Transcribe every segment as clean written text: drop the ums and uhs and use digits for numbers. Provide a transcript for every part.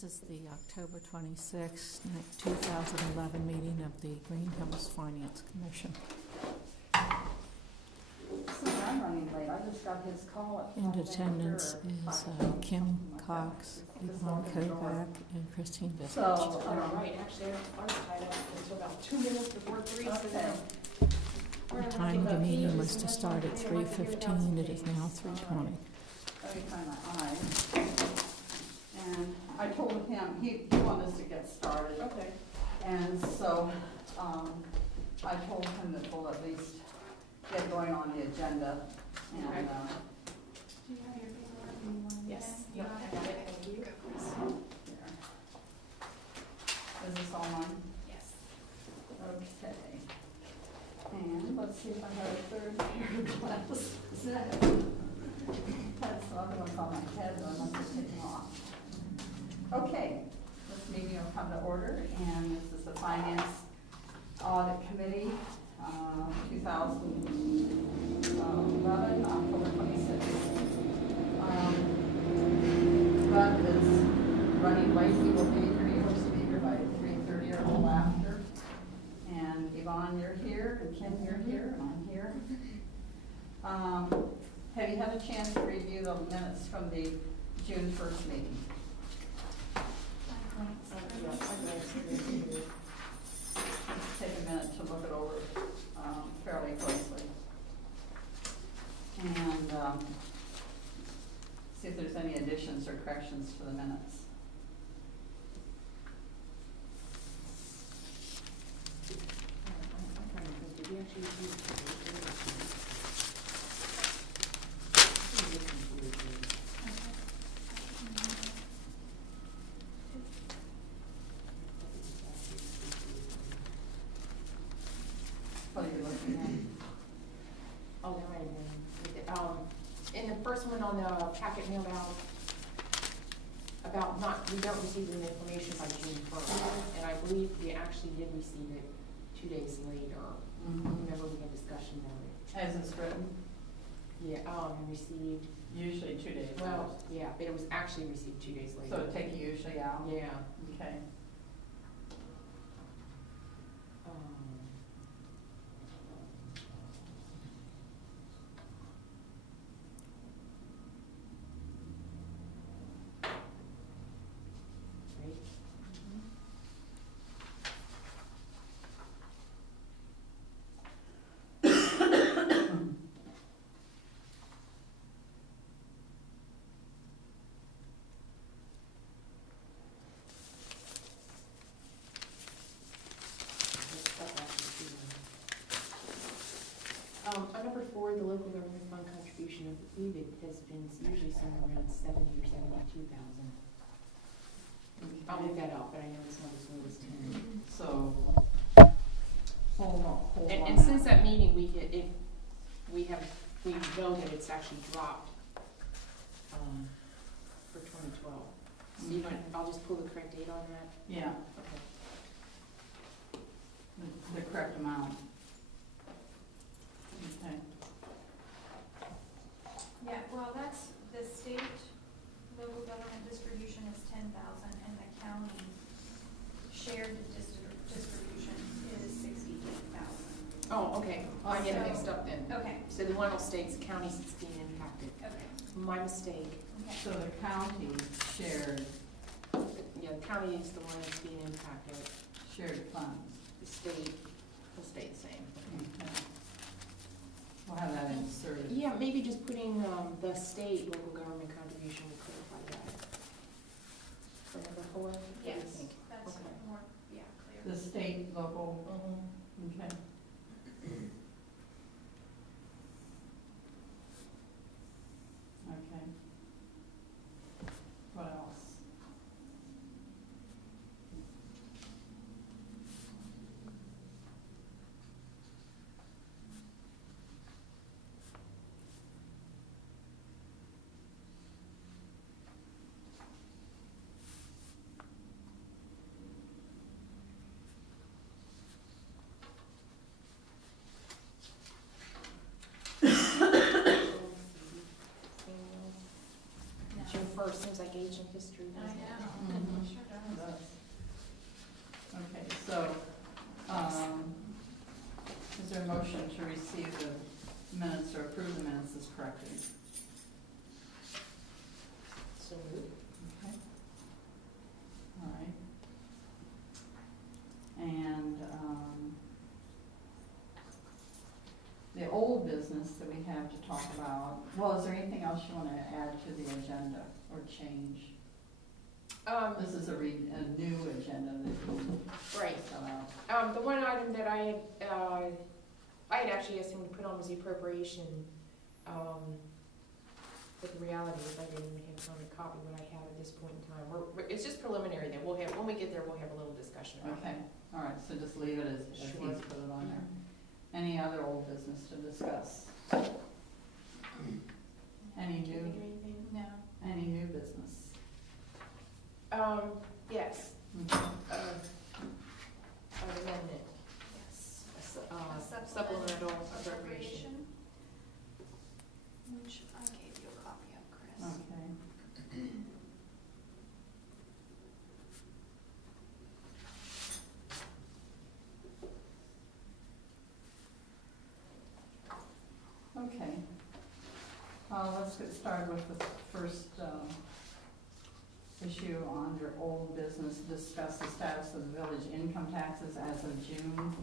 This is the October 26, 2011 meeting of the Greenhills Finance Commission. I'm running late. I just got his call at In attendance is Kim Cox, Yvonne Kovac, and Christine Bissett. So, All right, actually, I was tied up until about 2 minutes before 3, so okay. The time of the meeting was to start at 3:15. It is now 3:20. Let me find my eyes. And I told him, he wanted us to get started. Okay. And so, I told him that we'll at least get going on the agenda. And, Okay. Do you have your paperwork? Yes. Yep, I got it. Thank you. here. Is this all mine? Yes. Okay. And let's see if I have a third pair of glasses. That's the other one's on my head, but I must have taken off. Okay, this meeting will come to order, and this is the Finance Audit Committee, 2011, October 26th. Bud is running late. He will be here. He hopes to be here by 3:30 or a little after. And Yvonne, you're here, and Kim, you're here, and I'm here. Have you had a chance to review the minutes from the June 1st meeting? Let's take a minute to look it over fairly closely. And see if there's any additions or corrections to the minutes. I'm trying to think, did we actually review the What are you looking at? Oh, no, I didn't. In the first one on the packet mailed out, about we don't receive the information by June 1st, and I believe we actually did receive it 2 days later. Remember we had discussion about it. As it's written? Yeah, received, Usually 2 days. well, yeah, but it was actually received 2 days later. So it take you usually out? Yeah. Okay. Right? On number 4, the local government fund contribution, I believe it has been usually somewhere around 70 or 72,000. I'll look that up, but I know it's not as low as 10. So, hold on. And since that meeting, we know that it's actually dropped for 2012. So you want, I'll just pull the correct date on that? Yeah, Okay. the correct amount. Okay. Yeah, well, that's, the state local government distribution is 10,000 and the county shared distribution is 68,000. Oh, okay. I get it mixed up then. Okay, So the one states the county is being impacted. okay, My mistake. okay. So the county shared Yeah, the county is the one that's being impacted. shared funds. The state will stay the same. Okay. We'll have that inserted. Yeah, maybe just putting the state local government contribution will clarify that. For number 4? What do you Yes, think? that's Okay. more, yeah, clear. The state, local, okay. Okay. What else? June 1st seems like ancient history, I doesn't it? know, Mhm. it sure does. Okay, so, is there a motion to receive the minutes or approve the minutes as corrected? So moved. Okay. All right. And, the old business that we have to talk about, well, is there anything else you want to add to the agenda or change? This is a new agenda that you Right. set out. The one item that I had actually asked him to put on was the appropriation. But the reality is I didn't even have time to copy what I have at this point in time. It's just preliminary then. When we get there, we'll have a little discussion about Okay, it. all right, so just leave it as he's Sure. put it on there. Any other old business to discuss? Any Can you new, think of anything? No. any new business? Yes, Mhm. an amendment, Yes. a supplemental appropriation. Which I gave you a copy of, Chris. Okay. Okay. Let's get started with the first issue under old business. Discuss the status of the village income taxes as of June,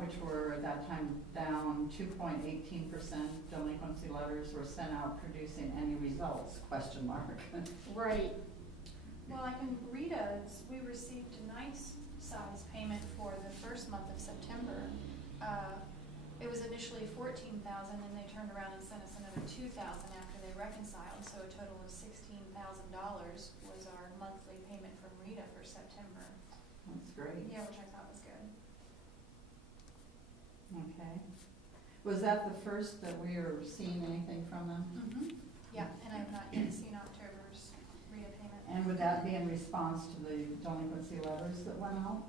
which were at that time down 2.18%. Delinquency letters were sent out producing any results, question mark. Right. Well, we received a nice size payment for the first month of September. It was initially $14,000 and they turned around and sent us another $2,000 after they reconciled, so a total of $16,000 was our monthly payment from Rita for September. That's great. Yeah, which I thought was good. Okay. Was that the first that we are seeing anything from them? Yeah, and I have not yet seen October's Rita payment. And would that be in response to the delinquency letters that went out?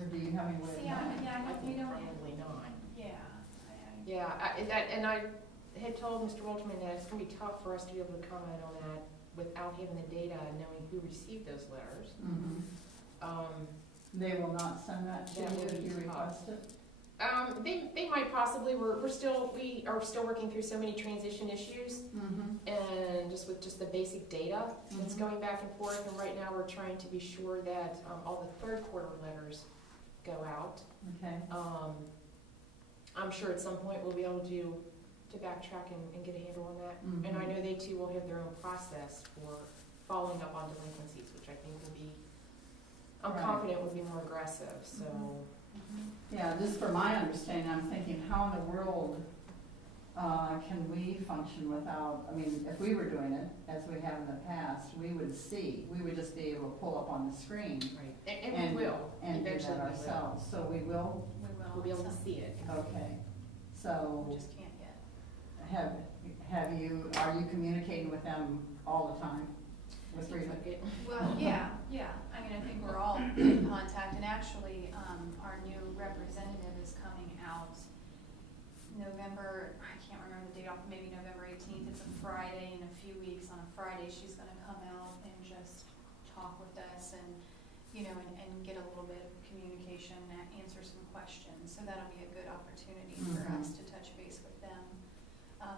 Or do you have any way of See, knowing? we don't, Probably not. yeah. Yeah, and I had told Mr. Wolterman that it's gonna be tough for us to be able to comment on that without having the data and knowing who received those letters. Mhm. They will not send that to That you would if be you tough. request it? They might possibly, we are still working through so many transition issues and just with the basic data that's Mhm. going back and forth, and right now we're trying to be sure that, all the third quarter letters go out. Okay. I'm sure at some point we'll be able to backtrack and get a handle on that. Mhm. And I know they too will have their own process for following up on delinquencies, which I think will be, I'm Right. confident will be more aggressive, so. Yeah, just for my understanding, I'm thinking, how in the world can we function without, I mean, if we were doing it, as we have in the past, we would just be able to pull up on the screen Right. And we will, and do eventually that we will. ourselves. So we will? We will. We'll be able to see it. Okay. We So just can't yet. are you communicating with them all the time? With Seems Rita? like it. Well, yeah. I mean, I think we're all in contact, and actually, our new representative is coming out November, I can't remember the date off, maybe November 18th. It's a Friday in a few weeks. On a Friday, she's gonna come out and just talk with us and, and get a little bit of communication, answer some questions. So that'll be a good opportunity for Mhm. us to touch base with them.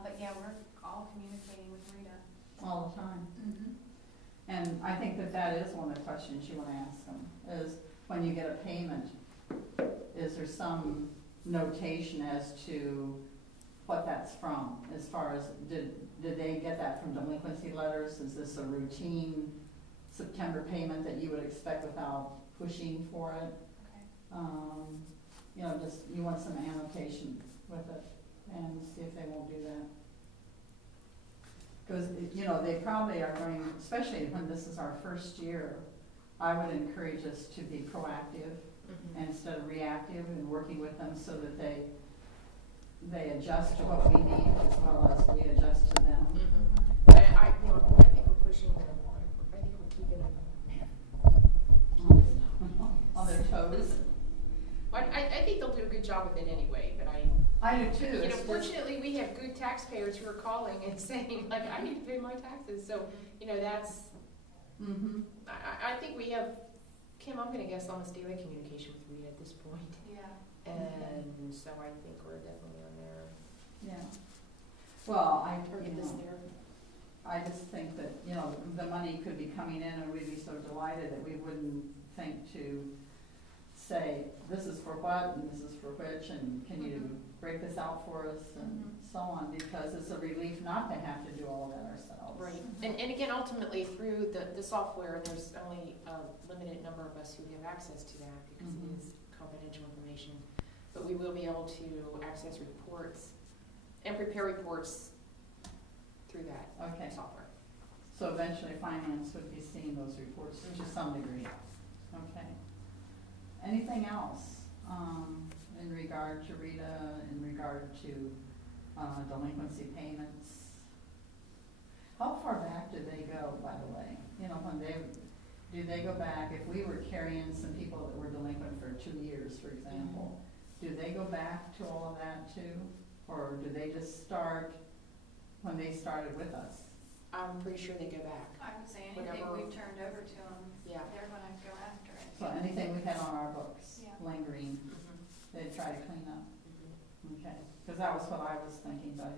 But yeah, we're all communicating with Rita. All the time. And I think that is one of the questions you want to ask them, is when you get a payment, is there some notation as to what that's from? As far as, did they get that from delinquency letters? Is this a routine September payment that you would expect without pushing for it? Okay. Just, you want some annotation with it and see if they won't do that. Because, they probably are going, especially when this is our first year, I would encourage us to be proactive instead of reactive in working with them so that they adjust to what we need as well as we adjust to them. I think we're pushing them. I think we're keeping them On their toes. I think they'll do a good job with it anyway, but I do too. You know, It's just- fortunately, we have good taxpayers who are calling and saying, like, I need to pay my taxes, so, you know, that's, Mhm. I think we have, Kim, I'm gonna guess almost daily communication with Rita at this point. Yeah. And so I think we're definitely on there. Yeah. Well, Or you this know, there. I just think that, you know, the money could be coming in and we'd be so delighted that we wouldn't think to say, this is for what and this is for which, and can you break this out for us and so on, because it's a relief not to have to do all that ourselves. Right, and again, ultimately, through the software, there's only a limited number of us who have access to that, because Mhm. it is confidential information. But we will be able to access reports and prepare reports through that Okay, software. so eventually finance would be seeing those reports to some degree. Okay. Anything else, in regard to Rita, in regard to, delinquency payments? How far back do they go, by the way? You know, do they go back, if we were carrying some people that were delinquent for 2 years, for example, do they go back to all of that too? Or do they just start when they started with us? I'm pretty sure they go back. I would say anything Whatever. we've turned over to them, Yeah. they're gonna go after it. So anything we had on our books Yeah. lingering, they'd try to clean up? Okay, because that was what I was thinking, but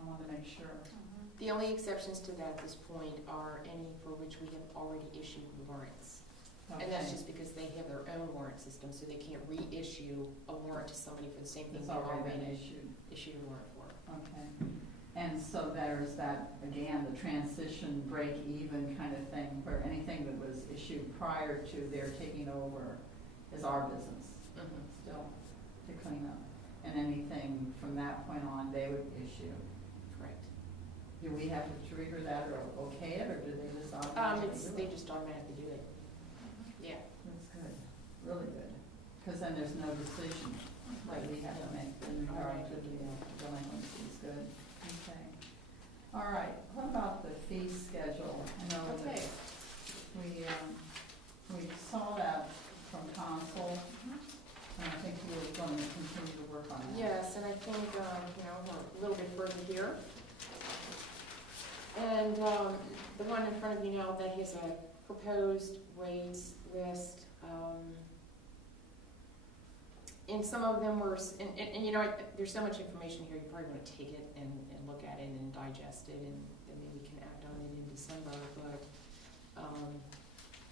I wanted to make sure. Mhm. The only exceptions to that at this point are any for which we have already issued warrants. And that's Okay. just because they have their own warrant system, so they can't reissue a warrant to somebody for the same thing It's they've already been already issued. issued a warrant for. Okay. And so there's that, again, the transition break-even kind of thing, where anything that was issued prior to their taking over is our business still to clean up. And anything from that point on, they would issue. Correct. Do we have to trigger that or okay it, or do they just automatically do it? They just automatically do it. Yeah. That's good, really good, because then there's no decision that we have to make in regard to the delinquencies. Good, okay. All right, what about the fee schedule? I know Okay. that we saw that from council, and I think we were going to continue to work on that. Yes, and I think, you know, we're a little bit further here. And the one in front of you now, that is a proposed rates list. And some of them were, and you know, there's so much information here, you probably want to take it and look at it and digest it, and then maybe we can act on it in December. But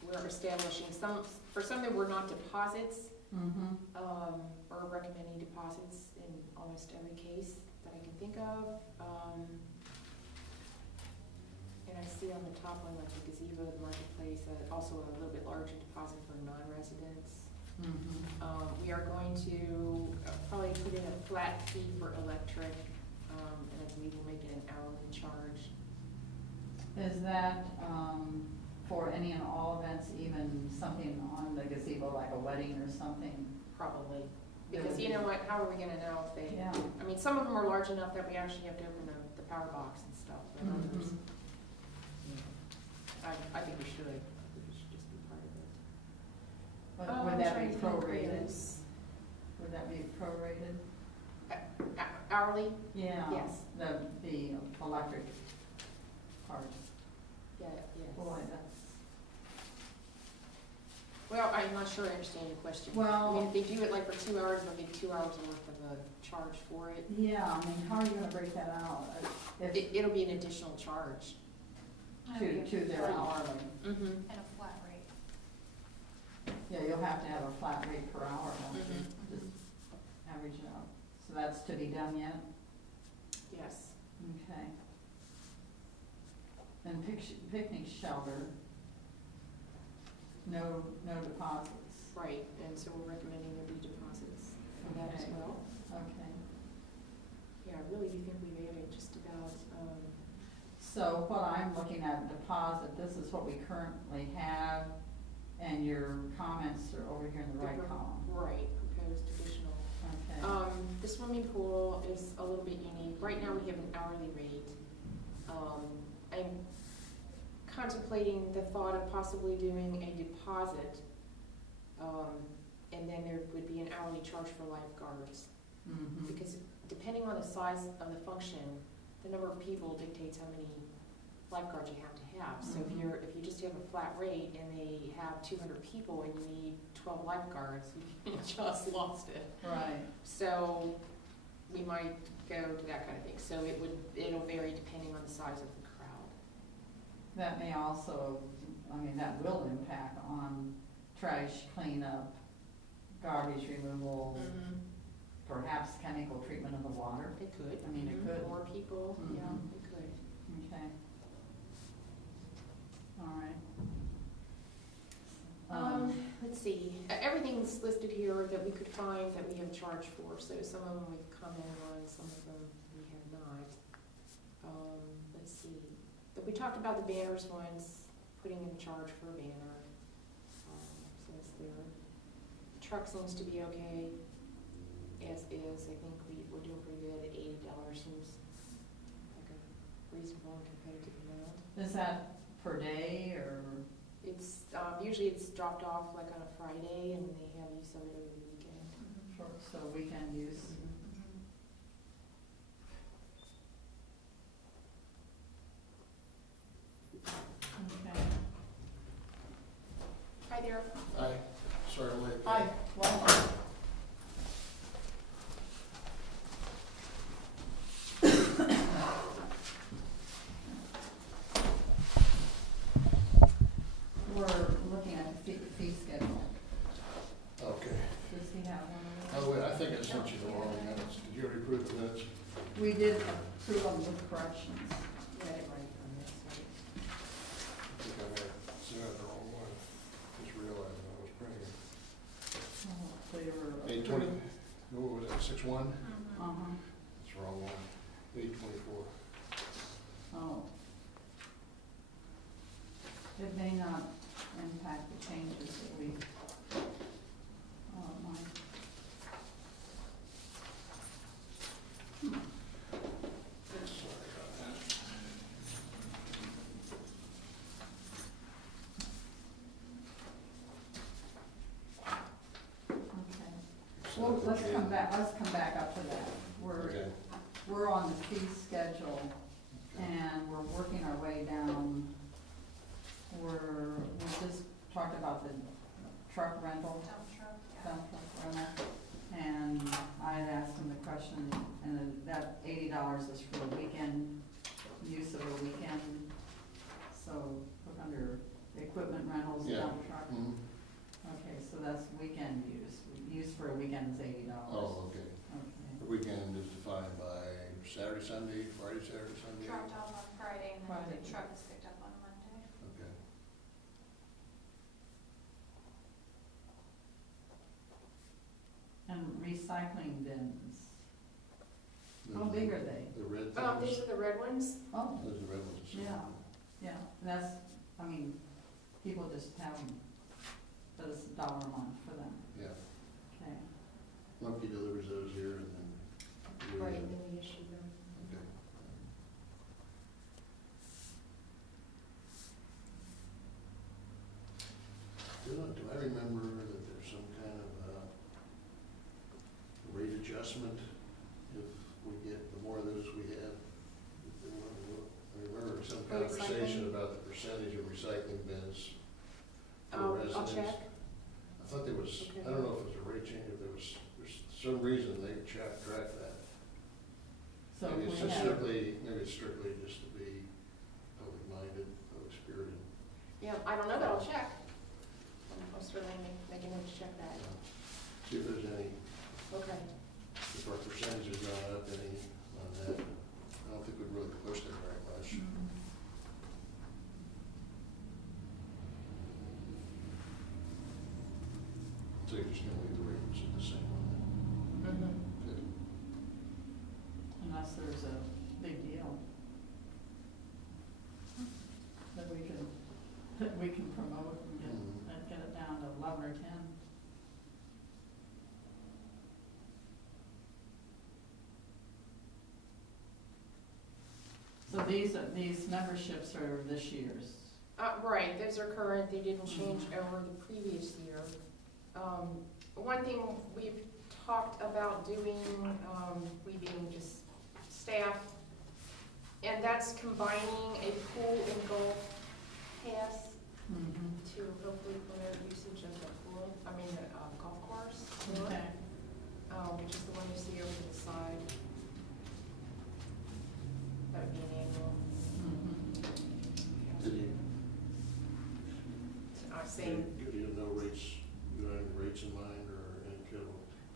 we're establishing some, for some there were not deposits, Mm-hmm. or recommending deposits in almost every case that I can think of. And I see on the top one, like the gazebo, the marketplace, also a little bit larger deposit for non-residents. Mm-hmm. We are going to probably put in a flat fee for electric, and I believe we'll make it an hourly charge. Is that, for any and all events, even something on the gazebo, like a wedding or something? Probably, because you know what, how are we gonna know if they, Yeah. I mean, some of them are large enough that we actually have to open the power box and stuff, but others, Mhm. I think we should. I think we should just be part of it. But I'm would that trying be to think prorated? is- Would that be prorated? Hourly? Yeah. Yes. The electric part. Yeah, yes. Boy, that's, Well, I'm not sure I understand your question. Well- I mean, if they do it like for 2 hours, they'll get 2 hours worth of a charge for it. yeah, I mean, how are you gonna break that out? It'll be an additional charge. To their hourly? Mm-hmm. And a flat rate. Yeah, you'll have to have a flat rate per hour, won't you? Mhm. Just average it out. So that's to be done yet? Yes. Okay. And picnic shelter, no deposits. Right, and so we're recommending there be deposits for that as Okay. well. Okay. Yeah, I really do think we've added just about, So what I'm looking at, deposit, this is what we currently have, and your comments are over here in the right column. right, proposed additional. Okay. The swimming pool is a little bit unique. Right now, we have an hourly rate. I'm contemplating the thought of possibly doing a deposit, and then there would be an hourly charge for lifeguards. Mhm. Because depending on the size of the function, the number of people dictates how many lifeguards you have to have. So if you just have a flat rate and they have 200 people and you need 12 lifeguards, you just lost it. Right. So we might go to that kind of thing. So it'll vary depending on the size of the crowd. That may also, I mean, that will impact on trash cleanup, garbage removal, perhaps chemical treatment of the water. It could. I mean, it could. More people, Mhm. yeah, it could. Okay. All right. Let's see, everything's listed here that we could find that we have charged for, so some of them we've commented on, some of them we have not. Let's see, but we talked about the banners once, putting in charge for a banner, so that's there. Truck seems to be okay, as is. I think we're doing pretty good at $80 seems like a reasonable and competitive amount. Is that per day or? It's, usually it's dropped off like on a Friday and they have use of it over the weekend. So weekend use? Okay. Hi there. Hi, sorry I'm late. Hi, welcome. We're looking at the fee schedule. Okay. Does he have one Oh, of wait, I think I sent you the wrong minutes. Did you already approve the minutes? those? We did approve them with corrections. Read it right on this side. I think I may have sent out the wrong one. Just realized I was printing. They were. 820, what was that, 6/1? Uh-huh. That's the wrong one. 8/24. Oh. It may not impact the changes that we, Mike. Sorry about that. Okay. So Well, let's okay. come back up to that. Okay. We're on the fee schedule and we're working our way down. We just talked about the truck rental, Dump truck, yeah. dump truck rental. And I had asked him the question, and that $80 is for the weekend, use of a weekend. So look under equipment rentals, Yeah. dump truck. Mhm. Okay, so that's weekend use. Use for a weekend is $80. Oh, okay. Okay. The weekend is defined by Saturday, Sunday, Friday, Saturday, Sunday? Dropped off on Friday and then Friday. the truck is picked up on Monday. Okay. And recycling bins. The- How big are they? The red These things? are the red ones. Oh, Those are the red ones. yeah, yeah. And that's, I mean, people just have them, but it's $1 a month for them. Yeah. Okay. Lumpy delivers those here and then. we, Right, and then we issue them. Okay. Do I remember that there's some kind of rate adjustment if we get, the more of those we have? I remember some For conversation recycling? about the percentage of recycling bins for I'll residents. check. I thought there was, Okay. I don't know if it was a rate change, if there's some reason they track that. So Maybe if it's we just have, maybe it's strictly just to be public-minded, public-spirited. Yeah, I don't know, but I'll check. I'll certainly make a note to check that. See if there's any, Okay. if our percentage has gone up any on that. I don't think we've really pushed it very much. So you're just gonna leave the rates at the same one then? Good. unless there's a big deal that we can promote and get it down to 11 or 10. So these memberships are this year's. Right, those are current, they didn't change over the previous year. One thing we've talked about doing, we being just staff, and that's combining a pool and golf pass to hopefully promote usage of the pool, the golf course, Okay. which is the one you see over to the side. That would be an annual. Did you, Same, do you know rates, do you have any rates in mind or any kind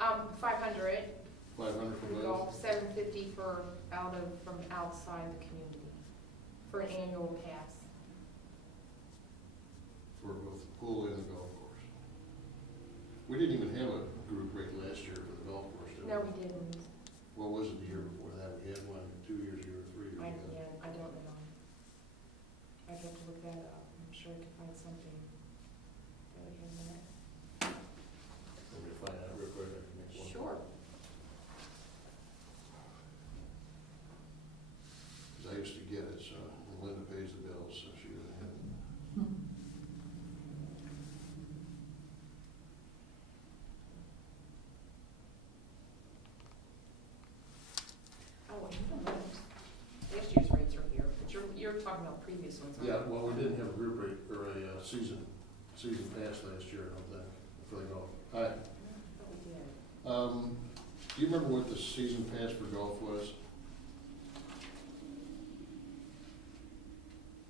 of 500 500 for for the both? golf, 750 from outside the community, for an annual pass. For both the pool and the golf course? We didn't even have a group rate last year for the golf course, did we? No, we didn't. What was it the year before that? We had one 2 years ago or 3 years ago. I don't know. I'd have to look that up. I'm sure I could find something that would have that. Let me find out real quick, I can make one. Sure. Because I used to get it, so, and Linda pays the bills, so she doesn't have it. Oh, and you don't know. Last year's rates are here, but you're talking about previous ones, aren't you? Yeah, well, we didn't have a group rate, or a season pass last year, I don't think, for the golf. Hi, I thought we did. do you remember what the season pass for golf was?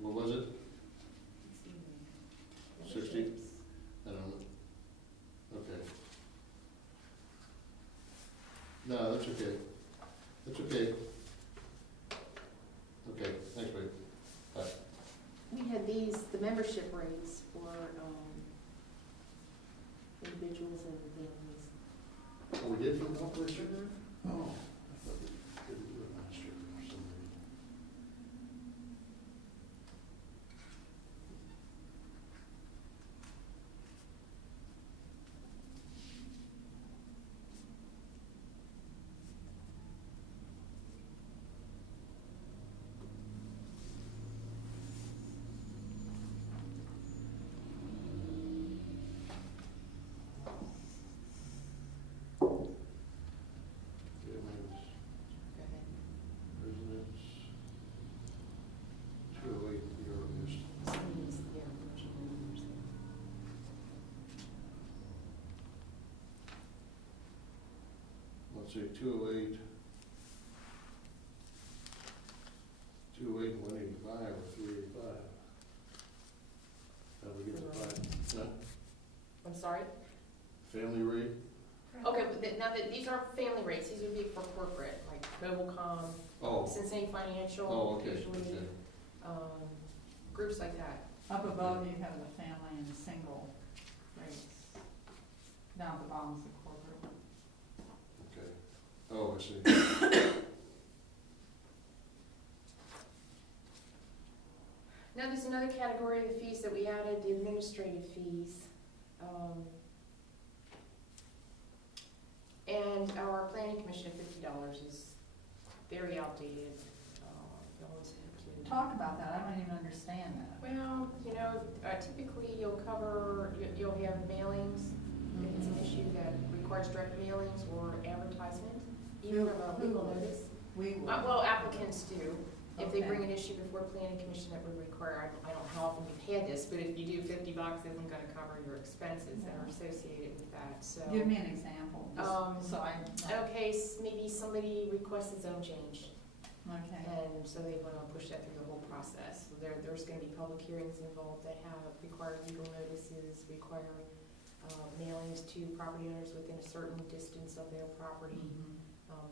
What was it? Let's see. 60? I don't know. Okay. No, that's okay. That's okay. Okay, thanks, babe. Bye. We had the membership rates for, individuals and families. Oh, we did for the golf this year? Mhm. Oh, I thought we didn't do it last year for some reason. Families, Go ahead. residents, 208 euro list. Families, yeah, virtual members. Let's see, 208. 208 and 185 or 385. How do we get to 5? No? I'm sorry? Family rate? Okay, but now that, these aren't family rates, these would be for corporate, like Mobilecom, Oh, Cincinnati Financial, oh, okay, usually, okay. groups like that. Up above, you have the family and single rates. Down at the bottom is the corporate. Okay. Oh, I see. Now, there's another category of the fees that we added, the administrative fees. And our planning commission of $50 is very outdated. You always have to. Talk about that, I don't even understand that. Well, typically you'll you'll have mailings, if it's an issue that requires direct mailings or advertisement, even from a legal notice. We will. Well, applicants do. If they Okay. bring an issue before planning commission that would require, I don't know how often we've had this, but if you do $50 isn't gonna cover your expenses that are associated with that, so. Give me an example, just so I. Okay, maybe somebody requests a zone change, Okay. and so they wanna push that through the whole process. So there's gonna be public hearings involved that require legal notices, require mailings to property owners within a certain distance of their property.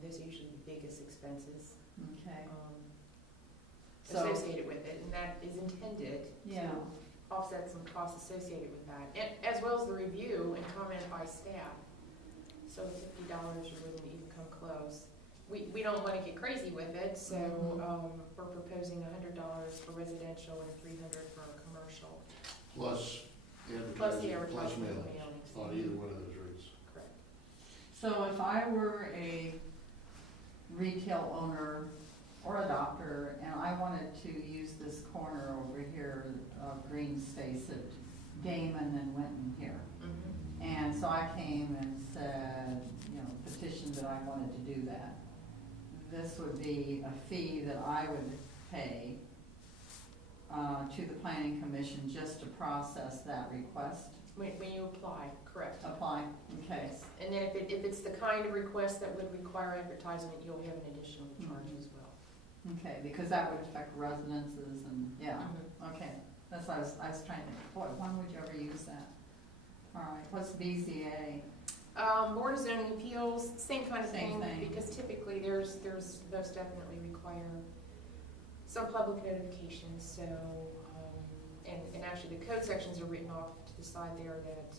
Those are usually the biggest expenses Okay. So, associated with it, and that is intended yeah, to offset some costs associated with that, and as well as the review and comment by staff. So $50, you wouldn't even come close. We don't wanna get crazy with it, so, we're proposing $100 for residential and $300 for commercial, Plus plus the advertising, plus advertisement and mailings mailings. on either one of those rates. Correct. so if I were a retail owner or a doctor, and I wanted to use this corner over here, green space at Damon and Winton here. And so I came and said, petitioned that I wanted to do that. This would be a fee that I would pay to the planning commission just to process that request. When you apply, correct. Apply, okay. Yes. And then if it's the kind of request that would require advertisement, you'll have an additional charge as well. Okay, because that would affect residences and, yeah, Mhm. okay. That's why I was trying to, boy, when would you ever use that? All right, what's BZA? Board of Zoning Appeals, same kind of Same thing, thing. because typically there's most definitely require some public notifications, so, and actually the code sections are written off to the side there that,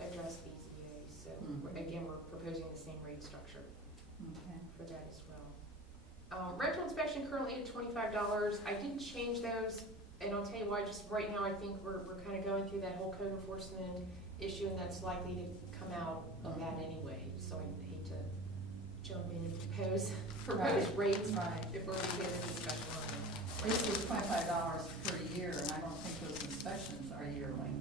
address BZA, so, again, we're proposing the same rate structure Okay. for that as well. Rental inspection currently at $25, I did change those, and I'll tell you why, just right now, I think we're kind of going through that whole code enforcement issue, and that's likely to come out of that anyway, so I hate to jump in and propose rates Right. before we get a discussion on it. This is $25 per year, and I don't think those inspections are yearly.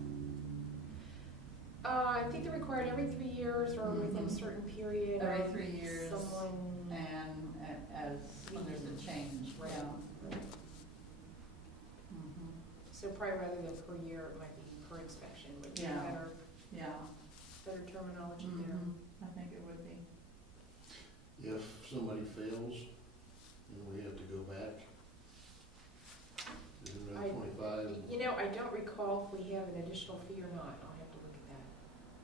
I think they're required every 3 years or within a certain period. Every of 3 years, Someone. and as, when there's a change, Right. yeah. Right. Mhm. So probably rather than per year, it might be per inspection, would be Yeah. better terminology there. Mhm. I think it would be. If somebody fails and we have to go back, is it I- around 25? You know, I don't recall if we have an additional fee or not. I'll have to look at that.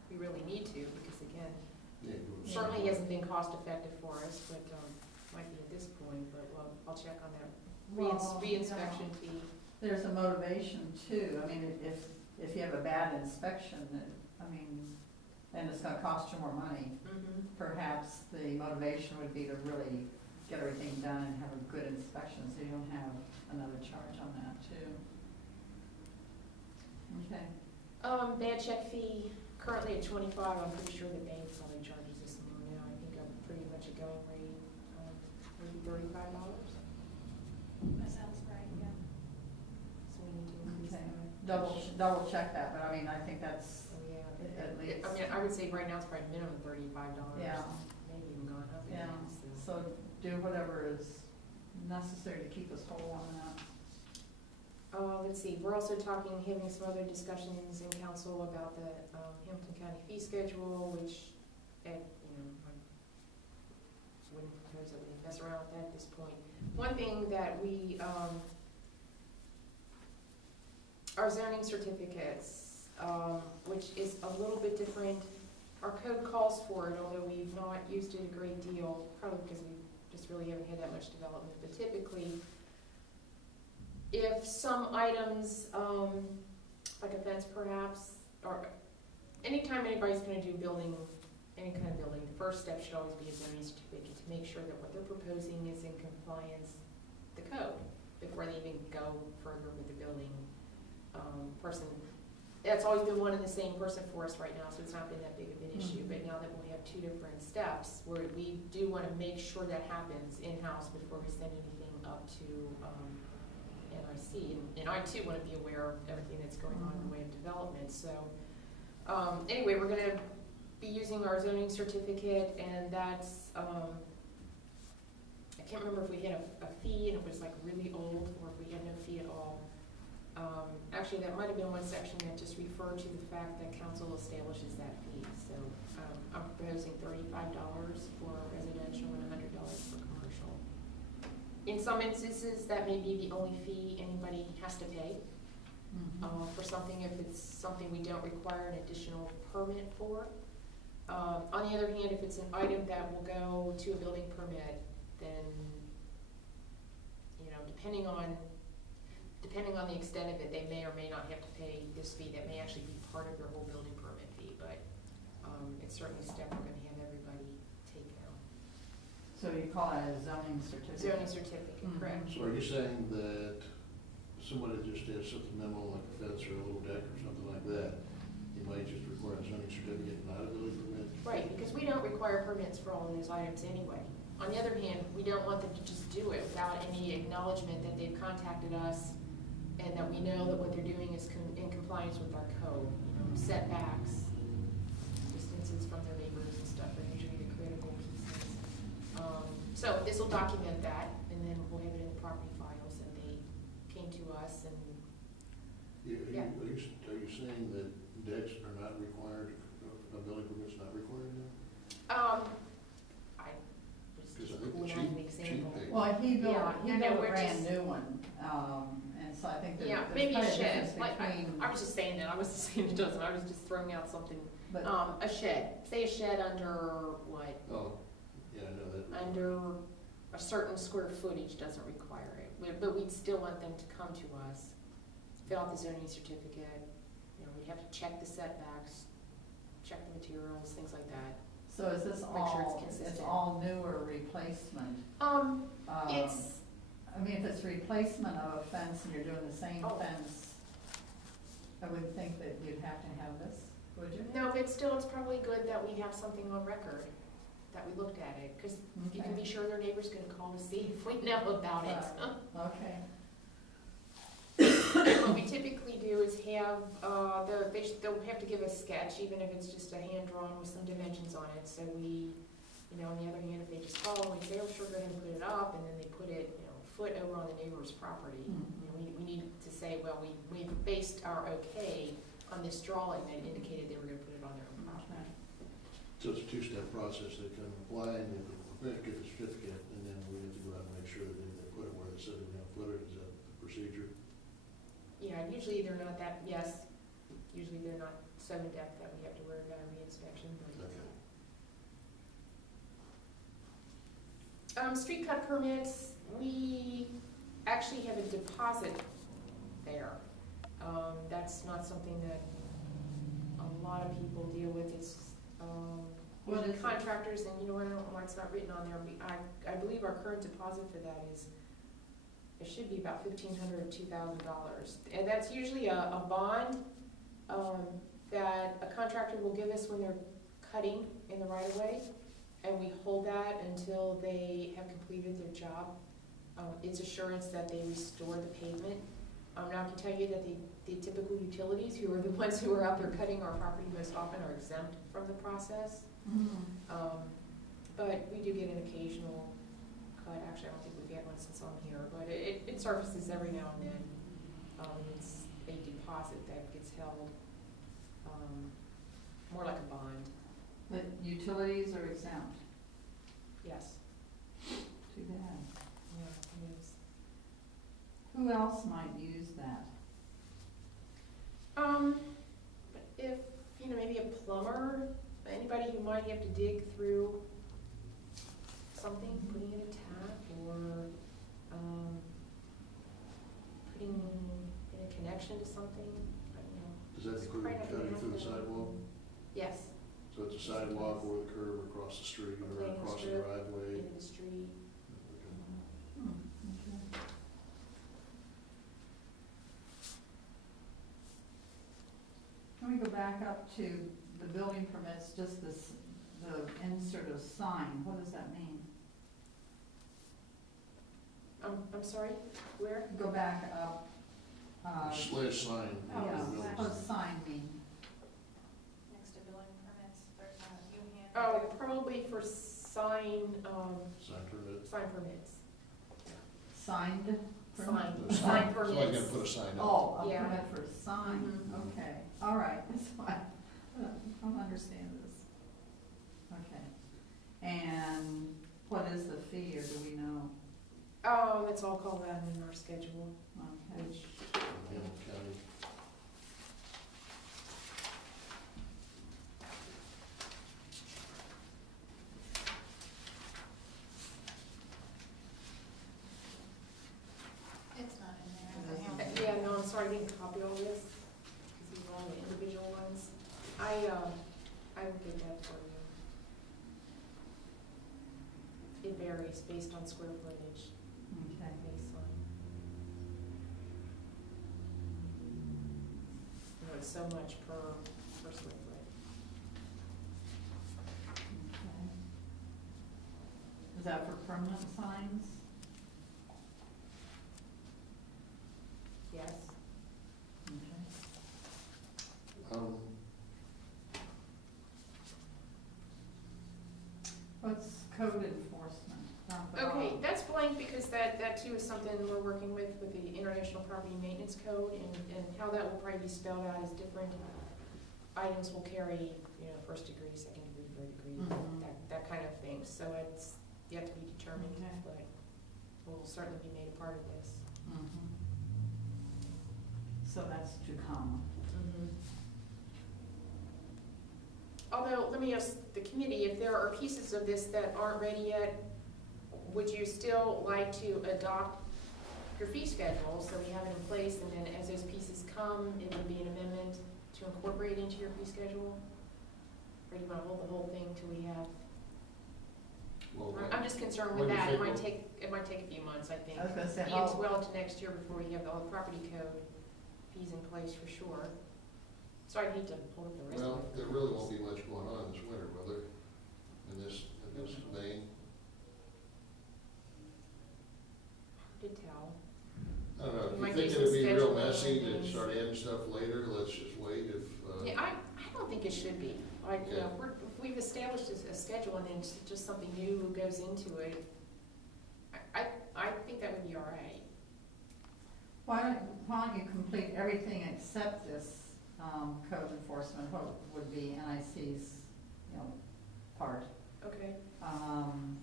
We really need to, because again, Yeah, go to- certainly hasn't been cost effective for us, but, might be at this point, but well, I'll check on that Well, re-inspection fee. There's a motivation too. I mean, if you have a bad inspection, I mean, and it's gonna cost you more money, perhaps the motivation would be to really get everything done and have a good inspection, so you don't have another charge on that too. Okay. Bad check fee, currently at 25, I'm pretty sure the bank probably charges us more now. I think I'm pretty much a going rate, maybe $35. That sounds right, yeah. So we need to increase Okay. that. Double check that, but I mean, I think that's So, yeah. at least. I mean, I would say right now it's probably minimum $35. Yeah. Maybe even gone up. Yeah, again, so. so do whatever is necessary to keep us whole on that. Let's see, we're also having some other discussions in council about the Hamilton County fee schedule, which, I wouldn't propose that we mess around with that at this point. One thing that we, our zoning certificates, which is a little bit different. Our code calls for it, although we've not used it a great deal, probably because we just really haven't had that much development, but typically, if some items, like a fence perhaps, or anytime anybody's gonna do building, any kind of building, the first step should always be a zoning certificate to make sure that what they're proposing is in compliance with the code before they even go further with the building person. That's always been one and the same person for us right now, so it's not been that big of an issue. But now that we have 2 different steps, where we do want to make sure that happens in-house before we send anything up to NIC. And I too want to be aware of everything that's going on in the way of development. So anyway, we're going to be using our zoning certificate, and that's, I can't remember if we had a fee and it was like really old, or if we had no fee at all. Actually, that might have been one section that just referred to the fact that council establishes that fee. So I'm proposing $35 for residential and $100 for commercial. In some instances, that may be the only fee anybody has to pay for something, if it's something we don't require an additional permit for. On the other hand, if it's an item that will go to a building permit, then, depending on the extent of it, they may or may not have to pay this fee. That may actually be part of their whole building permit fee, but it's certainly a step we're going to have everybody take now. So you call it a zoning certificate? Zoning certificate, correct. So are you saying that somebody just has something minimal like a fence or a little deck or something like that, you might just require a zoning certificate and not a building permit? Right, because we don't require permits for all of those items anyway. On the other hand, we don't want them to just do it without any acknowledgement that they've contacted us and that we know that what they're doing is in compliance with our code, setbacks, distances utilities from their neighbors and stuff, are usually the critical pieces. So this will document that, and then we'll have it in the property files, and they came to us, and Yeah. Are you saying that decks are not required, a building permit's not required now? I was Because just I think the pulling out an cheap example. paper. Well, he built, Yeah, he I know, built a we're brand just- new one, and so I think that Yeah, there's maybe a quite a shed, difference like, between. I was just saying that, I wasn't saying it doesn't, I was just throwing out something. But, A shed, say a shed under what? Oh, yeah, I know that. Under a certain square footage doesn't require it, but we'd still want them to come to us, fill out the zoning certificate, you know, we'd have to check the setbacks, check the materials, things like that. so is this Make sure it's all, consistent. it's all new or replacement? It's, I mean, if it's replacement of a fence and you're doing the same Oh. fence, I would think that you'd have to have this, would you? no, but still, it's probably good that we have something on record, that we looked at it, cause you can be Okay. sure their neighbor's gonna call to see if we know about it. Okay, What we typically do is have, they'll have to give a sketch, even if it's just a hand drawn with some dimensions on it, so we, you know, on the other hand, if they just call, we say, oh, sure, go ahead and put it up, and then they put it, you know, a foot over on the neighbor's property. Mhm. You know, we need to say, well, we based our okay on this drawing that indicated they were gonna put it on their own property. okay. So it's a two-step process, they come apply, and they get the certificate, and then we have to go out and make sure that they put it where they said they were gonna put it, is that the procedure? Yeah, usually they're not that, yes, usually they're not so in-depth that we have to worry about a re-inspection, but. Okay. Street cut permits, we actually have a deposit there. That's not something that a lot of people deal with, it's, What usually is it? contractors, and you know, I don't know why it's not written on there, I believe our current deposit for that is, it should be about $1,500 to $2,000. And that's usually a bond, that a contractor will give us when they're cutting in the right of way, and we hold that until they have completed their job. It's assurance that they restore the pavement. Now I can tell you that the typical utilities, who are the ones who are out there cutting our property most often, are exempt from the process. But we do get an occasional cut, actually I don't think we've had one since I'm here, but it surfaces every now and then. It's a deposit that gets held, more like a bond, But utilities are exempt, yes, too bad. yeah, it is. Who else might use that? If, you know, maybe a plumber, anybody who might have to dig through something, putting in a tap, or, putting in a connection to something, you know. Does that It's include quite a cutting through the hassle. sidewalk? Yes, So it's a sidewalk or the curb or across the street or Laying a across the strip driveway? into the street. Okay. Okay. Can we go back up to the building permits, just this, the insert of sign, what does that mean? I'm sorry, where? Go back up, Slash sign. Oh, yeah, slash. what does sign mean? Next to building permits, there's a view hand. Oh, probably for sign permits. Signed permit? Sign Somebody's permits. gonna put a sign up. Oh, a Yeah. permit for sign, Mhm. okay, all right, that's fine, I don't understand this. Okay, and what is the fee, or do we know? Oh, that's all called out in our schedule, Okay. which, Hamilton County. It's not in there. It isn't. yeah, no, I'm sorry, I didn't copy all this, because these are all the individual ones. I will get that for you. It varies based on square footage, Okay. based on. You know, it's so much per square foot. Okay. Is that for permanent signs? Yes. Okay. code enforcement. Okay, that's blank because that too is something we're working with the International Property Maintenance Code, and how that will probably be spelled out as different items will carry, first degree, second degree, third degree, Mhm. that kind of thing. So it's yet to be determined, Okay. but will certainly be made a part of this. Mhm. So that's to come. Although, let me ask the committee, if there are pieces of this that aren't ready yet, would you still like to adopt your fee schedule so we have it in place, and then as those pieces come, it would be an amendment to incorporate into your fee schedule? Or do you want to hold the whole thing till we have? Well, I'm just concerned when with do you that. think It might take a few months, I think. I was gonna say, It's well into next year before you have all the property code fees in place for sure. So I'd hate to hold up the rest of Well, it. there really won't be much going on this winter, will there? In this vein? Did tell. I don't know, You if you might think do it'd some be real scheduling messy to things. start adding stuff later, let's just wait if, Yeah, I don't think it should be. Like, Okay. if we've established a schedule and then just something new goes into it, I think that would be all right. why don't you complete everything except this, code enforcement, what would be NIC's, part? Okay.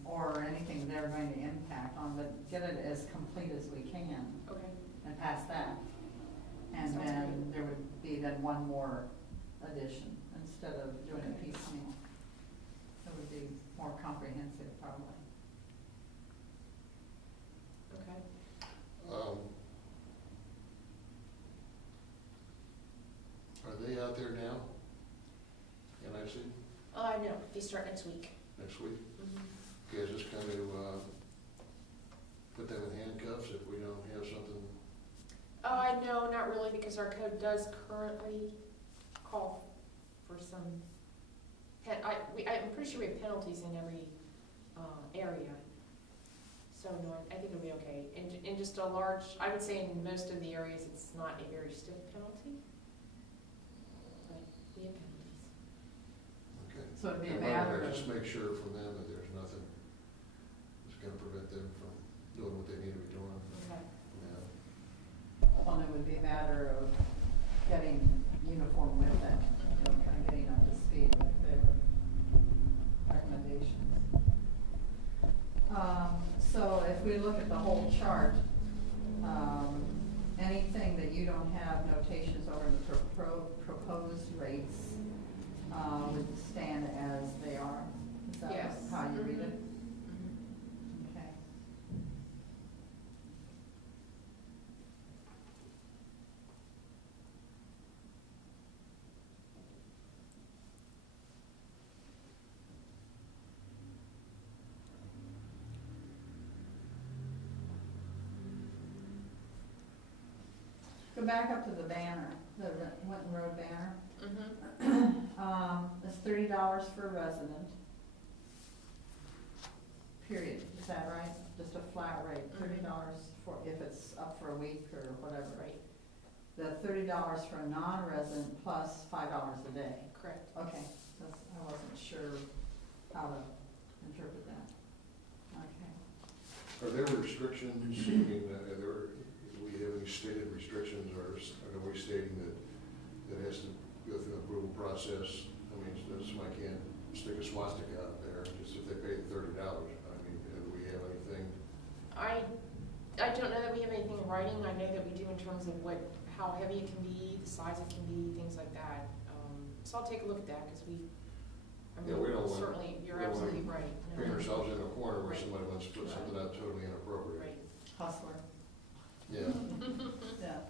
Or anything they're going to impact on, but get it as complete as we can Okay. and pass that. And Sounds then there would be then one more addition instead of doing it Okay. piecemeal. It would be more comprehensive probably. Okay. are they out there now? NIC, No, they start next week. next week? Mhm. Okay, is this going to, put them in handcuffs if we don't have something? No, not really, because our code does currently call for some, I'm pretty sure we have penalties in every, area. So no, I think it'll be okay. In just a large, I would say in most of the areas, it's not a very stiff penalty. But we have penalties. Okay. So it'd be a And why matter don't I of, just make sure from them that there's nothing that's gonna prevent them from doing what they need to be doing, Okay. well, it would be a matter of getting uniform with it, kind of getting up to speed with their recommendations. So if we look at the whole chart, anything that you don't have notations over the proposed rates, would stand as they are? Is that Yes. how you read it? Mhm. Okay. Go back up to the banner, the Winton Road banner. Mhm. It's $30 for a resident. Period, is that right? Just a flat rate, $30 for, if it's up for a week or whatever. Right, The $30 for a non-resident plus $5 a day. correct. Okay, I wasn't sure how to interpret that. Okay. Are there restrictions, I mean, do we have any stated restrictions, or are we stating that it has to go through an approval process? I mean, so somebody can't stick a swastika out there just if they pay the $30. I mean, do we have anything? I don't know that we have anything in writing. I know that we do in terms of how heavy it can be, the size it can be, things like that. So I'll take a look at that, because Yeah, we don't want- certainly, you're we don't want absolutely right. No. Paint ourselves in a corner where Right. somebody wants to put something out totally inappropriate. Right. Hustler. Yeah. Yeah.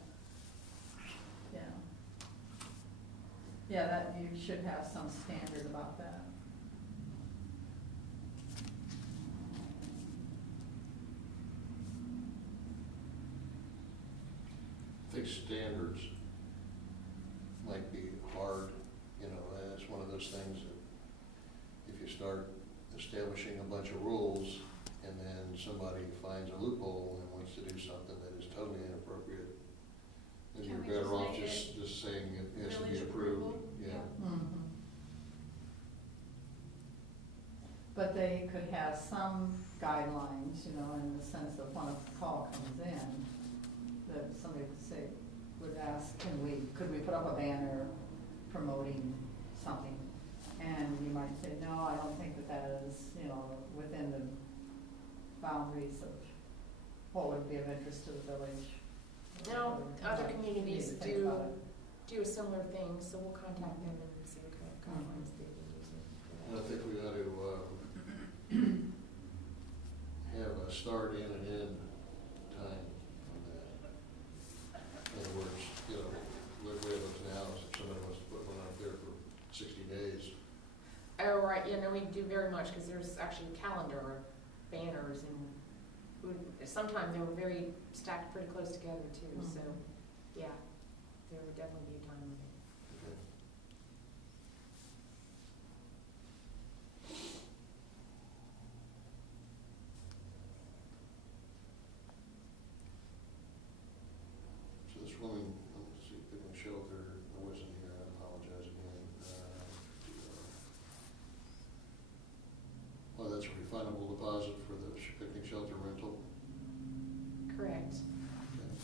Yeah. Yeah, that, you should have some standard about that. I think standards might be hard, and it's one of those things that if you start establishing a bunch of rules and then somebody finds a loophole and wants to do something that is totally inappropriate, then Can you're we better just off make just saying it has to be village approved, approval? yeah. Mm-hmm. But they could have some guidelines, you know, in the sense of when a call comes in, that somebody would say, would ask, could we put up a banner promoting something? And you might say, no, I don't think that is, you know, within the boundaries of what would be of interest to the village. Now, other You communities need to think about it. do a similar thing, so we'll contact them and see what kind of guidelines they've been using. And I think we ought to, have a start in and end time on that. In other words, you know, the way it looks now is if somebody wants to put one out there for 60 days, Oh, right, yeah, no, we do very much, because there's actually a calendar of banners, and sometimes they were very stacked pretty close together too, so, yeah, there would definitely be a time limit. okay. So this woman, let's see, picnic shelter, I wasn't here, I apologize again. Well, that's a refundable deposit for the picnic shelter rental. Correct. Okay.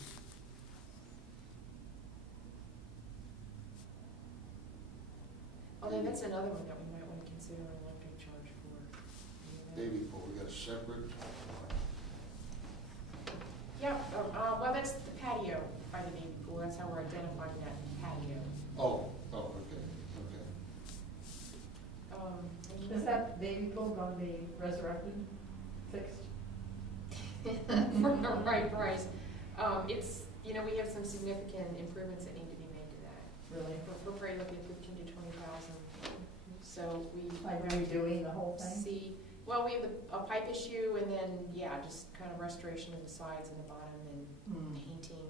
Although that's another one that we might want to consider an electric charge for. Baby pool, we got a separate, Yeah, well, that's the patio by the baby pool, that's how we're identifying that patio. okay. Is that baby pool gonna be resurrected, fixed? For the right price. It's, you know, we have some significant improvements that need to be made to that. Really? We're probably looking at 15 to 20,000. So we. Like redoing the whole thing? See, well, we have a pipe issue, and then, yeah, just kind of restoration of the sides and the bottom, and painting,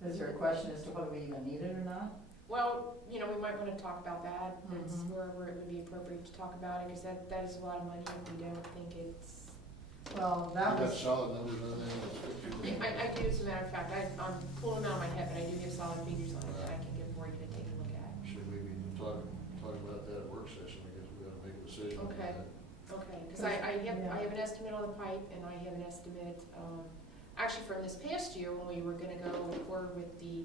and, Is there a question as to whether we even need it or not? well, you know, we might want to talk about that. It's Mhm. wherever it would be appropriate to talk about it, because that is a lot of money if we don't think it's. Well, You that got was, solid numbers on that? Let's get you- I do, as a matter of fact, I'm pulling them out of my head, but I do have solid figures on it that I can give for you to take a look at. Should we be talk about that at work session? I guess we ought to make a decision. on Okay. that. Okay, because I have an estimate on the pipe, and I have an estimate, actually from this past year, when we were gonna go forward with the,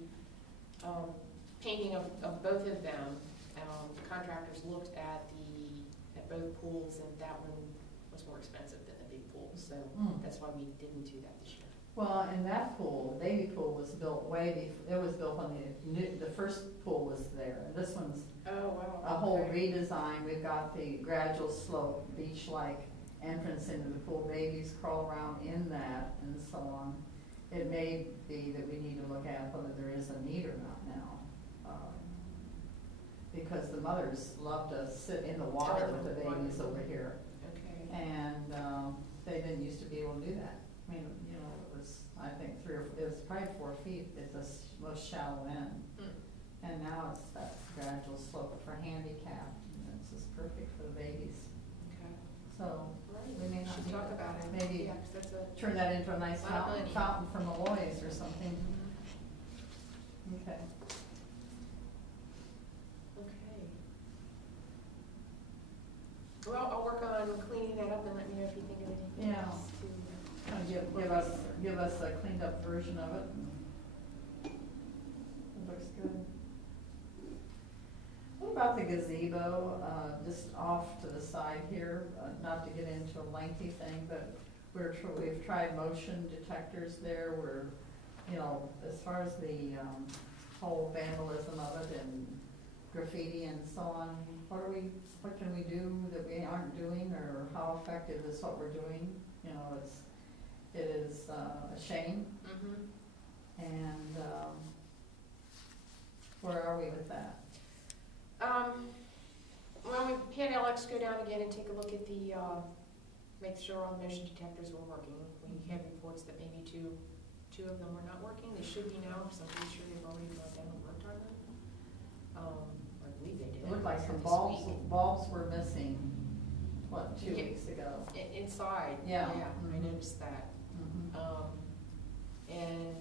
painting of both of them, the contractors looked at both pools, and that one was more expensive than the big pool, so that's why we didn't do that this year. well, in that pool, the baby pool was built it was built when the first pool was there. And this one's Oh, wow. a whole Okay. redesign. We've got the gradual slope, beach-like entrance into the pool. Babies crawl around in that and so on. It may be that we need to look at whether there is a need or not now. Because the mothers love to sit in the water with the babies over here. Okay. And they didn't used to be able to do that. I mean, you know, it was, I think, it was probably 4 feet at the most shallow end. And now it's that gradual slope for handicap, and it's just perfect for the babies. Okay. So Right. we may not Should need talk it. about it. Maybe Yeah, 'cause that's a. turn that into a nice Lot of money. fountain for Malloy's or something. Okay. Okay. Well, I'll work on cleaning that up and let me know if you think of anything Yeah. else to. Kind of give us a cleaned up version of it. It looks good. What about the gazebo, just off to the side here, not to get into a lengthy thing, but we've tried motion detectors there, you know, as far as the, whole vandalism of it and graffiti and so on, what can we do that we aren't doing, or how effective is what we're doing? You know, it is a shame, and, where are we with that? Well, we had Alex go down again and take a look at the, make sure all the motion detectors were working. We had reports that maybe two of them were not working. They should be now, so I'm pretty sure they've already gone down and worked on them. I believe they did. It looked like some this week. bulbs were missing, what, 2 Yeah. weeks ago? Inside, Yeah. yeah, I Mhm. noticed that. Mhm. And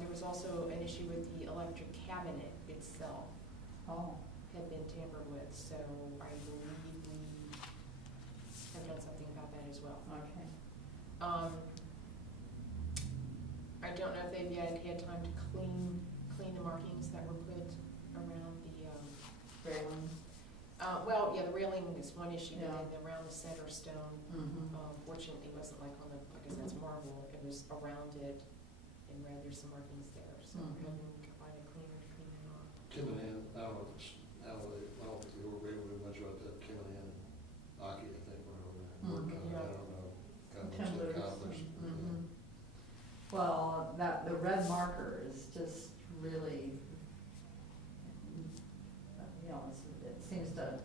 there was also an issue with the electric cabinet itself. Oh, Had been tampered with, so I believe we have done something about that as well. Okay. I don't know if they've yet had time to clean the markings that were put around the, Railing. well, yeah, the railing is one issue, but Yeah. then around the center stone, Mm-hmm. fortunately, it wasn't like on the, I guess that's marble, it was around it, and there's some markings there, so we're Mhm. hoping we can find a cleaner to clean them off. Kim and Ann, I don't know if it's, I don't think they were able to much about that. Kim and Ann and Aki, I think, went over there and worked on it. Yeah. I don't know. Kind of what's Timber's. accomplished. Mhm. Well, that, the red marker is just really, you know, it seems to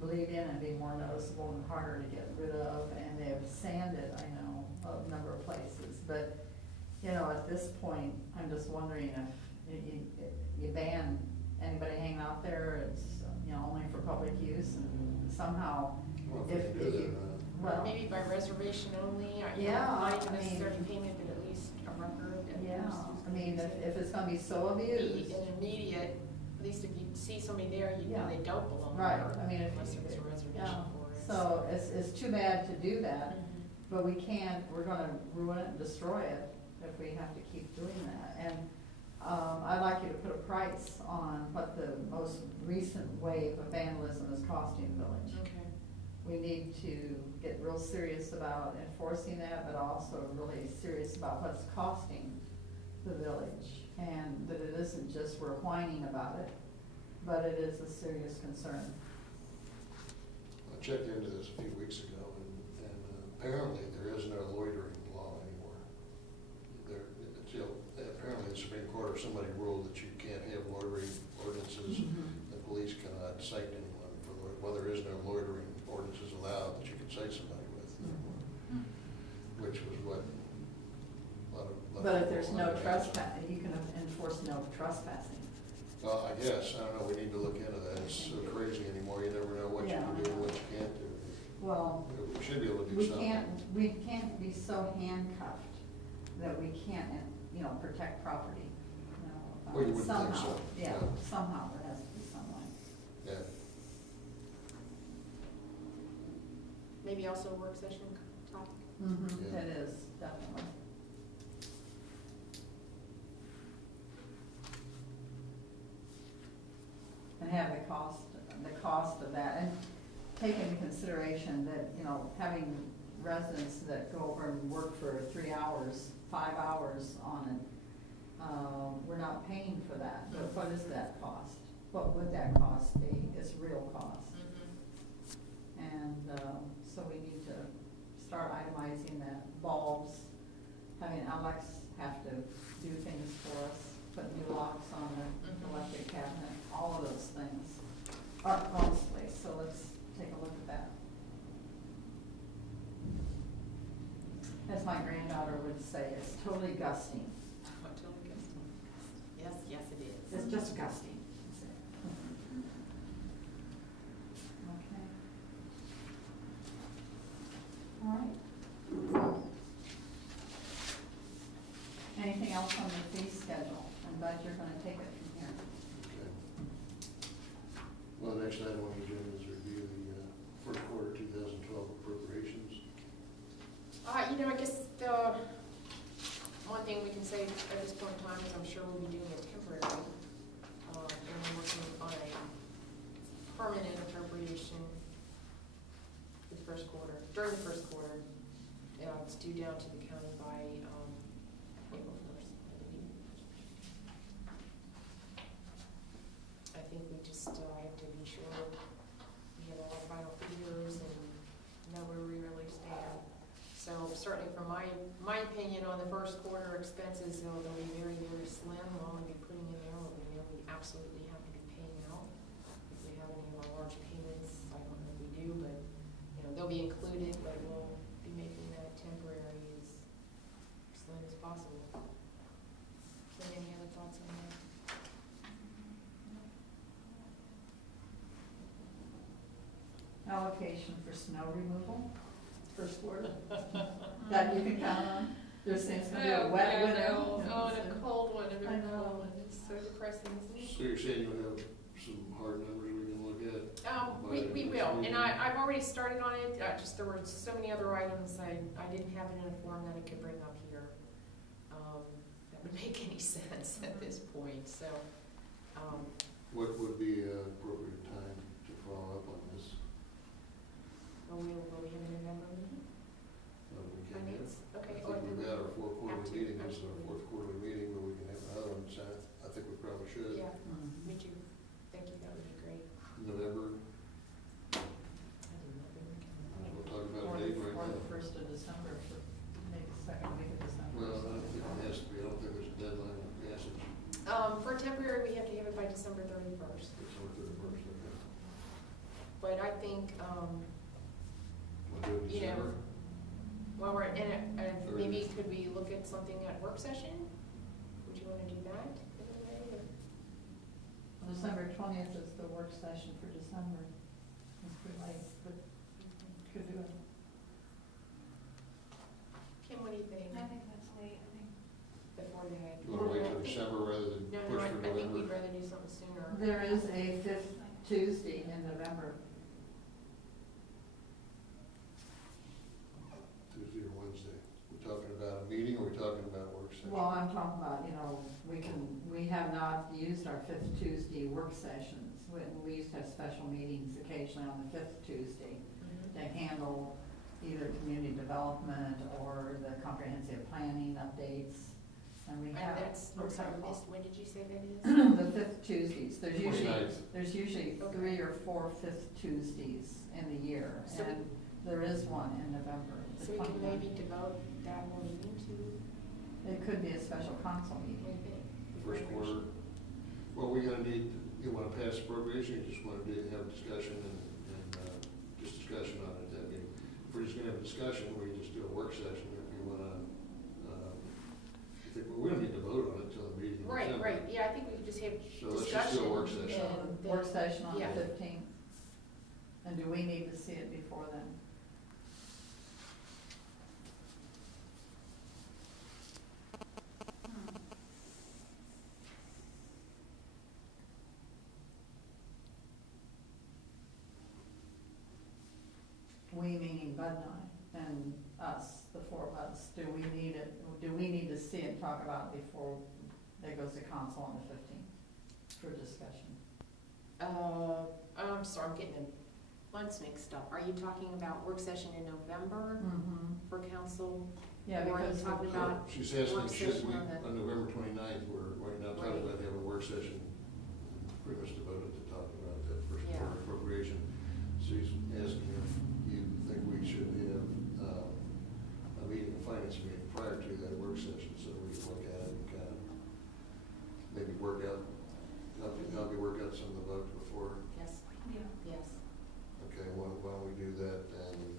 bleed in and be more noticeable and harder to get rid of, and they've sanded, I know, a number of places, but, you know, at this point, I'm just wondering if you ban anybody hanging out there, it's, you know, only for public use, and somehow, I don't know if if we can do you, that or not. well, Maybe by reservation only, Yeah, not I mean- necessarily payment, but at least a record. that yeah, there's who's I mean, gonna if it's gonna be so use abused. it. Be an immediate, at least if you see somebody there, you know Yeah. they don't belong Right, there. I mean, if, Unless there was a reservation yeah, for it. so it's too bad to do that, Mhm. but we can't, we're gonna ruin it and destroy it if we have to keep doing that. And, I'd like you to put a price on what the most recent wave of vandalism is costing the village. Okay. We need to get real serious about enforcing that, but also really serious about what's costing the village. And that it isn't just we're whining about it, but it is a serious concern. I checked into this a few weeks ago, and apparently there is no loitering law anymore. There, it's, you know, apparently the Supreme Court or somebody ruled that you can't have loitering ordinances. The police cannot cite anyone for loitering. Well, there is no loitering ordinances allowed that you can cite somebody with anymore, which was what a lot of. But if there's no people- trespass, you can enforce no trespassing. Well, I guess, I don't know, we need to look into that. It's so crazy anymore. You never know what you Yeah. can do and what you can't do. Well, We should be able to do we something. can't be so handcuffed that we can't, you know, protect property, you know. Well, you wouldn't think somehow. so, Yeah, yeah. somehow there has to be some way. Yeah. Maybe also a work session topic. Yeah. It is, definitely. And have the cost of that, and take into consideration that, you know, having residents that go over and work for 3 hours, 5 hours on it, we're not paying for that, but what is that cost? What would that cost be? It's real cost. And, so we need to start itemizing that. Bulbs, having Alex have to do things for us, put new locks on the electric cabinet, all of those things are costly, so let's take a look at that. As my granddaughter would say, it's totally gusting. Yes, yes it is. It's just gusting. Okay. All right. Anything else on the fee schedule? I'm glad you're gonna take it from here. Okay. Well, next item on the agenda is review the first quarter 2012 appropriations. You know, I guess the one thing we can say at this point in time is I'm sure we'll be doing a temporary, and we're working on a permanent appropriation for the first quarter, during the first quarter. It's due down to the county by, April 1st, I believe. I think we just, have to be sure we have all the final figures and know where we really stand. So certainly from my opinion on the first quarter expenses, they'll be very, very slim. We'll only be putting in there what we know we absolutely have to be paying out. If we have any of our large payments, I don't know if we do, but, you know, they'll be included, but we'll be making that temporary as slim as possible. So any other thoughts on that? Allocation for snow removal, first quarter, that you can count on. There seems to be a wet winter. Oh, and a cold one, I know. It's so depressing, isn't it? So you're saying you'll have some hard numbers we can look at? We We will, and I've already started on it, there were so many other items I didn't have it in a form that I could bring up here. That would make any sense at this point, so, What would be an appropriate time to follow up on this? will we have a November meeting? We can have, Finance, okay. I think we've got our fourth quarterly Have to, meeting, this is our absolutely. fourth quarterly meeting, but we can have another one, so I think we probably should. Yeah, Mhm. me too, thank you, that would be great. November, I didn't know they were coming. we'll talk about Or a date right or now. the first of December, for maybe the second week of December. Well, I don't think it has to be, I don't think there's a deadline on passage, For temporary, we have to have it by December 31st, December 31st, okay. but I think, We'll do it in You know, December. while we're in it, Or- maybe could we look at something at work session? Would you wanna do that in a way, or? December 20th is the work session for December. It's pretty late, but could do it. Kim, what do you think? I think that's late, I think. Before the head? You wanna wait till December rather than No, push no, for I think we'd November? rather do something sooner. There is a fifth Tuesday in November. Tuesday or Wednesday? We talking about a meeting or we talking about work session? Well, I'm talking about, we have not used our fifth Tuesday work sessions. We used to have special meetings occasionally on the fifth Tuesday Mhm. to handle either community development or the comprehensive planning updates. And we And have. that's, I'm sorry, missed, when did you say that is? The fifth Tuesdays, there's 29th. usually 3 or 4 fifth Tuesdays in the year, So- and there is one in November. the So we can 29th. maybe devote that whole meeting to, It could be a special council what do meeting. you think? First quarter. Well, we gotta you wanna pass appropriation, you just wanna have a discussion and just discussion on it, that meeting. If we're just gonna have a discussion, we can just do a work session if you wanna, we don't need to vote on it till the meeting in Right, December. right, yeah, I think we could just have So let's just do a work discussion session. and then- Work session on the yeah. 15th. And do we need to see it before then? We meaning Bud and I, and us, the 4 of us, do we need to see it, talk about it before it goes to council on the 15th for discussion? I'm sorry, I'm getting the months mixed up. Are you talking about work session in November Mm-hmm. for council? Yeah, Or are you because. talking about She's asking, work should session we, on the- on November 29th, we're right now talking Right. about having a work session, pretty much devoted to talking about that first Yeah. quarter appropriation. She's asking if you think we should have, a meeting, a finance meeting prior to that work session, so we can look at it and kind of maybe work out, help you work out some of the votes before. Yes, Yeah. yes. Okay, why don't we do that then?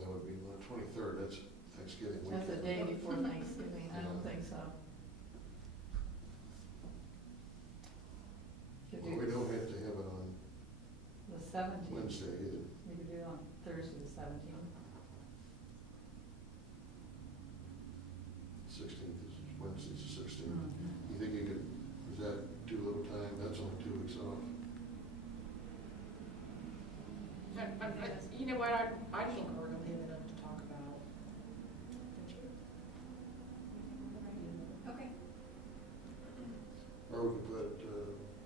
That would be the 23rd, that's Thanksgiving weekend. That's the day before Thanksgiving, I don't think so. Could Well, do we don't have to have it on the 17th. Wednesday either. We could do it on Thursday, the 17th. 16th is Wednesday's the 16th. Mm-hmm. You think you could, is that too little time? That's only 2 weeks off. You know what, I think we're gonna have enough to talk about. Don't you? Okay. Or we could put,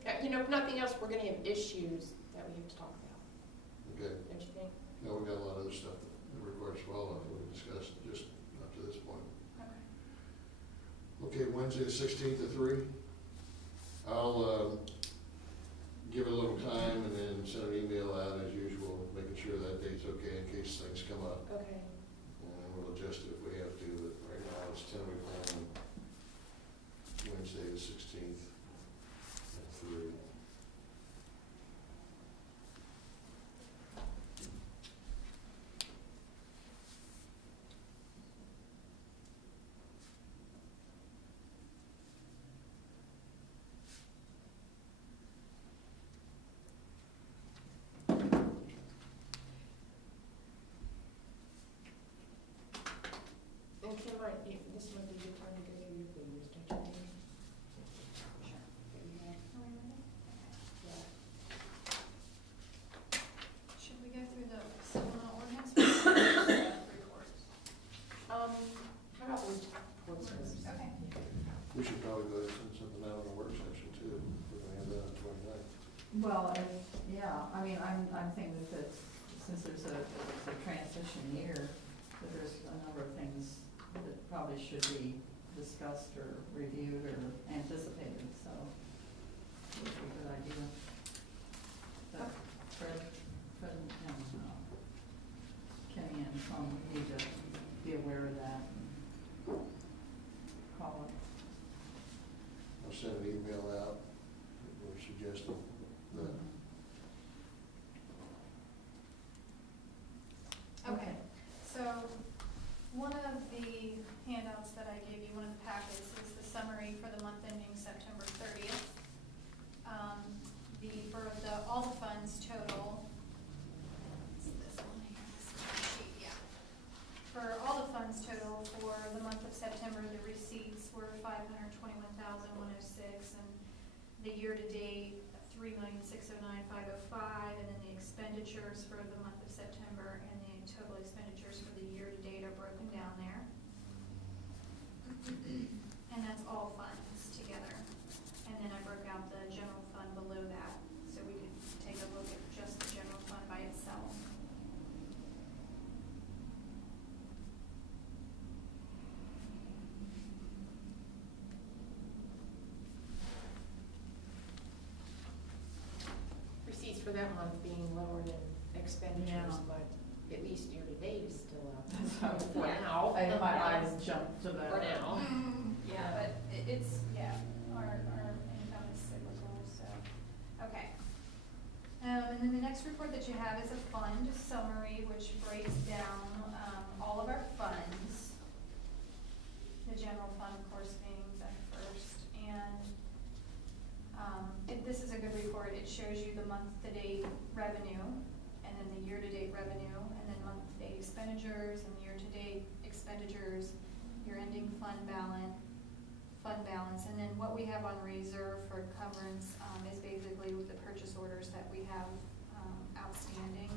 If nothing else, we're gonna have issues that we have to talk about, okay, don't you think? no, we got a lot of other stuff that requires follow-up that we discussed just up to this point. Okay. Okay, Wednesday the 16th at 3. I'll give it a little time and then send an email out as usual, making sure that date's okay in case things come up. Okay. And we'll adjust it if we have to, but right now it's tentatively planned Wednesday the 16th at 3. And Kim, this might be a good time to go through your figures, don't you think? Sure. That you have? Well, yeah, I mean, I'm thinking that since there's a transition year, that there's a number of things that probably should be discussed or reviewed or anticipated, so it would be a good idea. But Fred and Kenny and Tom need to be aware of that and call it. I'll send an email out, we're suggesting that. Okay, so one of the handouts that I gave you, one of the packets, is the summary for the month ending September 30th. All the funds total, it's this one here, this sheet, yeah. For all the funds total for the month of September, the receipts were $521,106, and the year-to-date, $3,609,505, and then the expenditures for the month of September and the total expenditures for the year-to-date are broken down there. And that's all funds together. And then I broke out the general fund below that, so we could take a look at just the general fund by itself. Receipts for that month being lower than expenditures, Yeah. but at least year-to-date is still up. That's For how- now. My eyes jumped to that. For now. Yeah, but it's, yeah, our income is cyclical, so, okay. And then the next report that you have is a fund summary, which breaks down, all of our funds. The general fund, of course, being the first, and, this is a good report. It shows you the month-to-date revenue, and then the year-to-date revenue, and then month-to-date expenditures, and year-to-date expenditures, your ending fund balance, and then what we have on reserve for encumbrance, is basically with the purchase orders that we have, outstanding.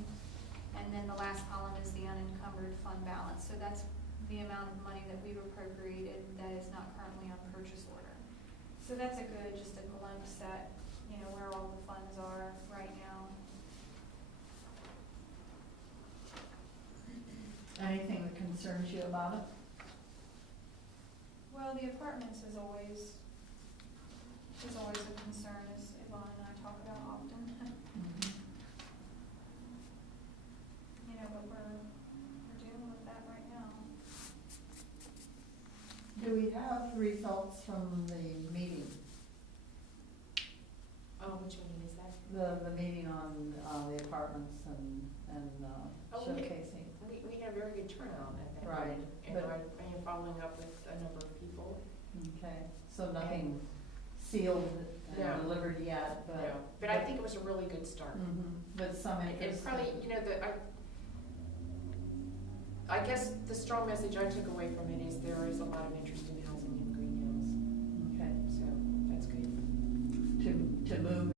And then the last column is the unencumbered fund balance, so that's the amount of money that we've appropriated that is not currently on purchase order. So that's a good, just a glimpse at, where all the funds are right now. Anything that concerns you about it? Well, the apartments is always a concern, as Yvonne and I talk about often. But we're dealing with that right now. Do we have results from the meeting? Oh, which meeting is that? The meeting on the apartments and Oh, showcasing? We had a very good turnout at that Right, meeting. And but- I am following up with a number of people. Okay, so nothing sealed and No. delivered yet, but. No, but I think it was a really good start. But some And interest. probably, I guess the strong message I took away from it is there is a lot of interest in